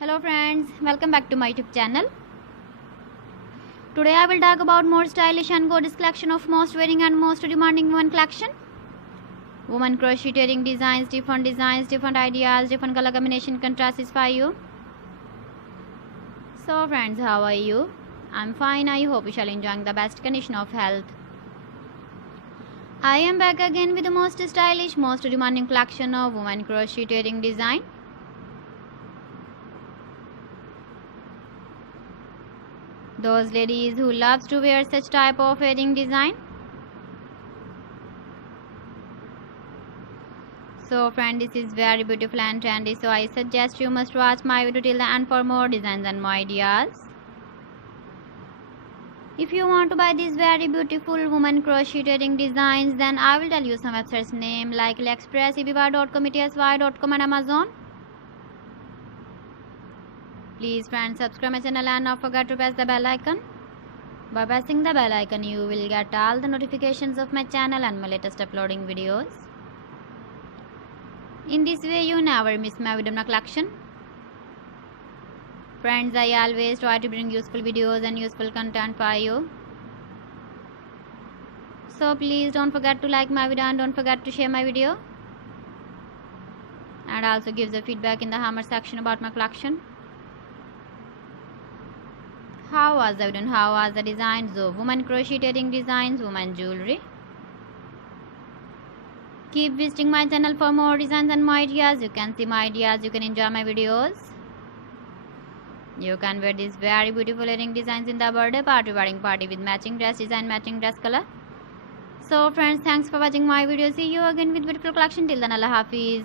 Hello friends, welcome back to my YouTube channel. Today I will talk about more stylish and gorgeous collection of most wearing and most demanding women collection. Women crocheting designs, different ideas, different color combination contrasts for you. So friends, how are you? I'm fine. I hope you shall enjoying the best condition of health. I am back again with the most stylish, most demanding collection of women crocheting design. Those ladies who loves to wear such type of wedding design. So friend, this is very beautiful and trendy, so I suggest you must watch my video till the end for more designs and more ideas. If you want to buy these very beautiful woman crocheting designs, then I will tell you some websites name like AliExpress, eBay.com, ETSY.com and Amazon. Please friends, subscribe my channel and not forget to press the bell icon. By pressing the bell icon, you will get all the notifications of my channel and my latest uploading videos. In this way, you never miss my video collection. Friends, I always try to bring useful videos and useful content for you. So please don't forget to like my video and don't forget to share my video. And also give the feedback in the comment section about my collection. How was the video? How was the designs of women crocheting designs, women jewelry? Keep visiting my channel for more designs and more ideas. You can see my ideas, you can enjoy my videos. You can wear these very beautiful earring designs in the birthday party, wedding party with matching dress design, matching dress color. So friends, thanks for watching my video. See you again with beautiful collection. Till then, Allah Hafiz.